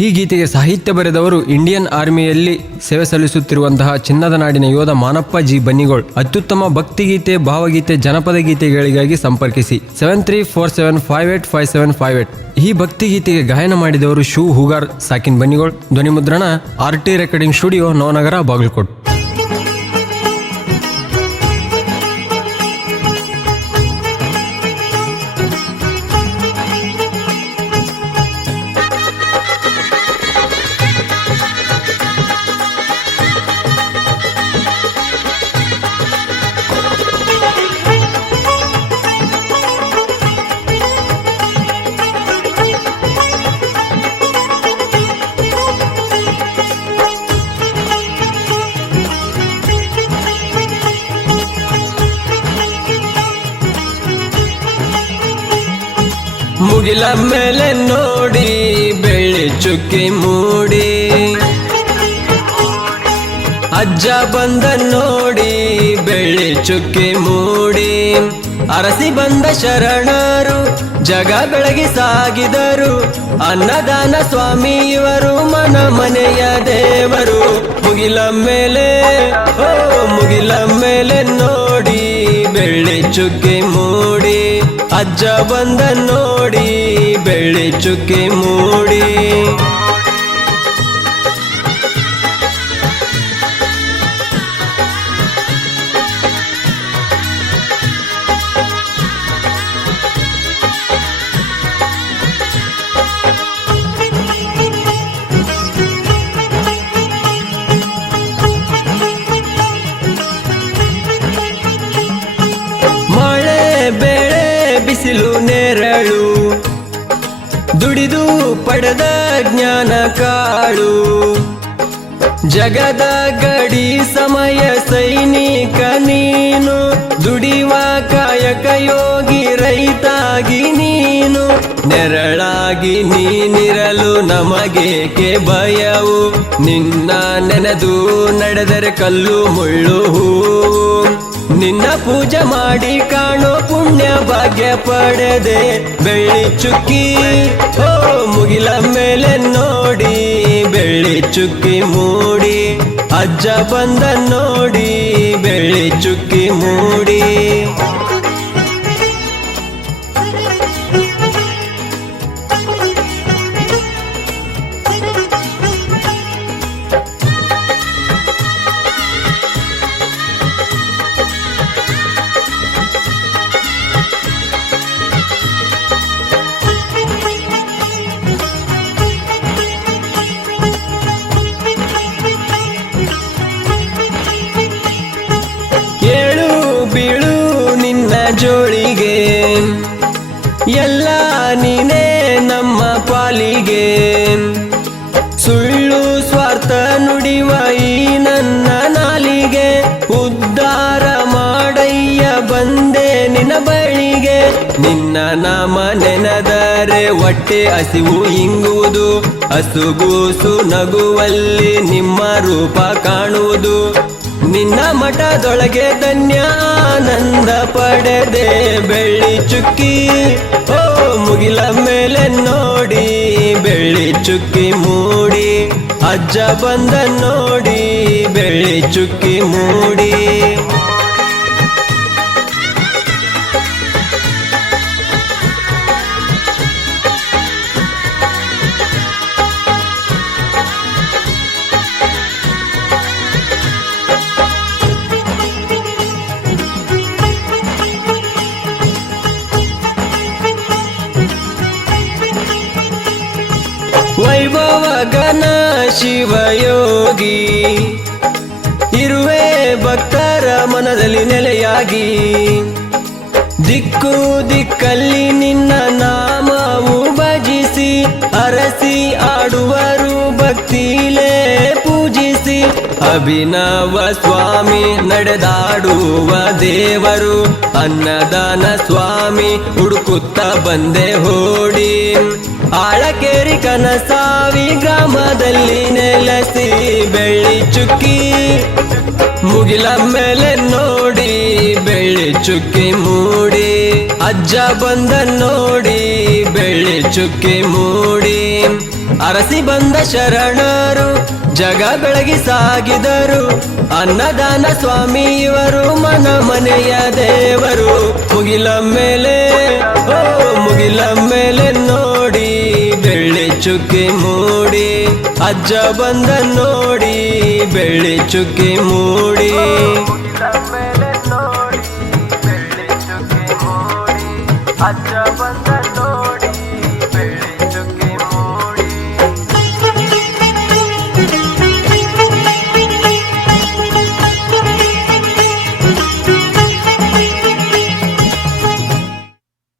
ಈ ಗೀತೆಗೆ ಸಾಹಿತ್ಯ ಬರೆದವರು ಇಂಡಿಯನ್ ಆರ್ಮಿಯಲ್ಲಿ ಸೇವೆ ಸಲ್ಲಿಸುತ್ತಿರುವಂತಹ ಚಿನ್ನದ ನಾಡಿನ ಯೋಧ ಮಾನಪ್ಪ ಜಿ ಬನ್ನಿಗೋಳ್. ಅತ್ಯುತ್ತಮ ಭಕ್ತಿಗೀತೆ, ಭಾವಗೀತೆ, ಜನಪದ ಗೀತೆಗಳಿಗಾಗಿ ಸಂಪರ್ಕಿಸಿ 7347585758. ಈ ಭಕ್ತಿಗೀತೆಗೆ ಗಾಯನ ಮಾಡಿದವರು ಶೂ ಹುಗಾರ್ ಸಾಕಿನ್ ಬನ್ನಿಗೋಳ್. ಧ್ವನಿ ಮುದ್ರಣ RT recording studio, Navanagar, Bagalkot. ಮುಗಿಲ ಮೇಲೆ ನೋಡಿ ಬೆಳ್ಳಿ ಚುಕ್ಕಿ ಮೂಡಿ, ಅಜ್ಜ ಬಂದ ನೋಡಿ ಬೆಳ್ಳಿ ಚುಕ್ಕಿ ಮೂಡಿ, ಅರಸಿ ಬಂದ ಶರಣರು ಜಗ ಬೆಳಗಿ ಸಾಗಿದರು, ಅನ್ನದಾನ ಸ್ವಾಮಿ ಇವರು ಮನ ಮನೆಯ ದೇವರು. ಮುಗಿಲ ಮೇಲೆ ಮುಗಿಲ ಮೇಲೆ ನೋಡಿ ಬೆಳ್ಳಿ ಚುಕ್ಕಿ ಮೂಡಿ, ಅಜ್ಜ ಬಂದ ನೋಡಿ ಬೆಳ್ಳಿ ಚುಕ್ಕಿ ಮೂಡಿ. ಮಳೆ ಬೆಳೆ ಬಿಸಿಲು ನೆರಳು ದುಡಿದು ಪಡೆದ ಜ್ಞಾನ ಕಾಳು, ಜಗದ ಗಡಿ ಸಮಯ ಸೈನಿಕ ನೀನು, ದುಡಿವ ಕಾಯಕ ಯೋಗಿ ರೈತಾಗಿ ನೀನು, ನೆರಳಾಗಿ ನೀನಿರಲು ನಮಗೇಕೆ ಭಯವು, ನಿನ್ನ ನೆನೆದು ನಡೆದರೆ ಕಲ್ಲು ಮುಳ್ಳು ಹೂವು, ನಿನ್ನ ಪೂಜೆ ಮಾಡಿ ಕಾಣೋ ಪುಣ್ಯ ಭಾಗ್ಯ ಪಡೆದೆ ಬೆಳ್ಳಿ ಚುಕ್ಕಿ. ಮುಗಿಲ ಮೇಲೆ ನೋಡಿ ಬೆಳ್ಳಿ ಚುಕ್ಕಿ ಮೂಡಿ, ಅಜ್ಜ ಬಂದ ನೋಡಿ ಬೆಳ್ಳಿ ಚುಕ್ಕಿ ಮೂಡಿ. ಬೀಳು ನಿನ್ನ ಜೋಳಿಗೆ ಎಲ್ಲ ನೀನೇ ನಮ್ಮ ಪಾಲಿಗೆ, ಸುಳ್ಳು ಸ್ವಾರ್ಥ ನುಡಿವ ಈ ನನ್ನ ನಾಲಿಗೆ, ಉದ್ಧಾರ ಮಾಡಯ್ಯ ಬಂದೆ ನಿನ್ನ ಬಳಿಗೆ, ನಿನ್ನ ನಾಮ ನೆನೆದರೆ ಹೊಟ್ಟೆ ಹಸಿವು ಇಂಗುವುದು, ಹಸುಗೂಸು ನಗುವಲ್ಲಿ ನಿಮ್ಮ ರೂಪ ಕಾಣುವುದು, ನಿನ್ನ ಮಠದೊಳಗೆ ಧನ್ಯ ಆನಂದ ಪಡೆದೆ ಬೆಳ್ಳಿ ಚುಕ್ಕಿ. ಮುಗಿಲ ಮೇಲೆ ನೋಡಿ ಬೆಳ್ಳಿ ಚುಕ್ಕಿ ಮೂಡಿ, ಅಜ್ಜ ಬಂದ ನೋಡಿ ಬೆಳ್ಳಿ ಚುಕ್ಕಿ ಮೂಡಿ. ವೈಭವ ಗಣ ಶಿವಯೋಗಿ, ಇರುವೆ ಭಕ್ತರ ಮನದಲ್ಲಿ ನೆಲೆಯಾಗಿ, ದಿಕ್ಕು ದಿಕ್ಕಲ್ಲಿ ನಿನ್ನ ನಾಮವು ಭಜಿಸಿ, ಅರಸಿ ಆಡುವರು ಭಕ್ತಿಲೇ ಪೂಜಿಸಿ, ಅಭಿನವ ಸ್ವಾಮಿ ನಡೆದಾಡುವ ದೇವರು, ಅನ್ನದಾನ ಸ್ವಾಮಿ ಹುಡುಕುತ್ತ ಬಂದೆ ಹೋಡಿ, ಆಳಕೇರಿ ಕನಸಾವಿ ಗ್ರಾಮದಲ್ಲಿ ನೆಲೆಸಿ ಬೆಳ್ಳಿ ಚುಕ್ಕಿ. ಮುಗಿಲ ಮೇಲೆ ನೋಡಿ ಬೆಳ್ಳಿ ಚುಕ್ಕಿ ಮೂಡಿ, ಅಜ್ಜ ಬಂದ ನೋಡಿ ಬೆಳ್ಳಿ ಚುಕ್ಕಿ ಮೂಡಿ, ಅರಸಿ ಬಂದ ಶರಣರು ಜಗ ಬೆಳಗಿ ಸಾಗಿದರು. ಅನ್ನದಾನ ಸ್ವಾಮಿ ಇವರು ಮನ ಮನೆಯ ದೇವರು. ಮುಗಿಲ ಮೇಲೆ ಮುಗಿಲ ಮೇಲೆ ನೋಡಿ ಬೆಳ್ಳಿ ಚುಕ್ಕಿ ಮೂಡಿ, ಅಜ್ಜ ಬಂದ ನೋಡಿ ಬೆಳ್ಳಿ ಚುಕ್ಕಿ ಮೂಡಿ.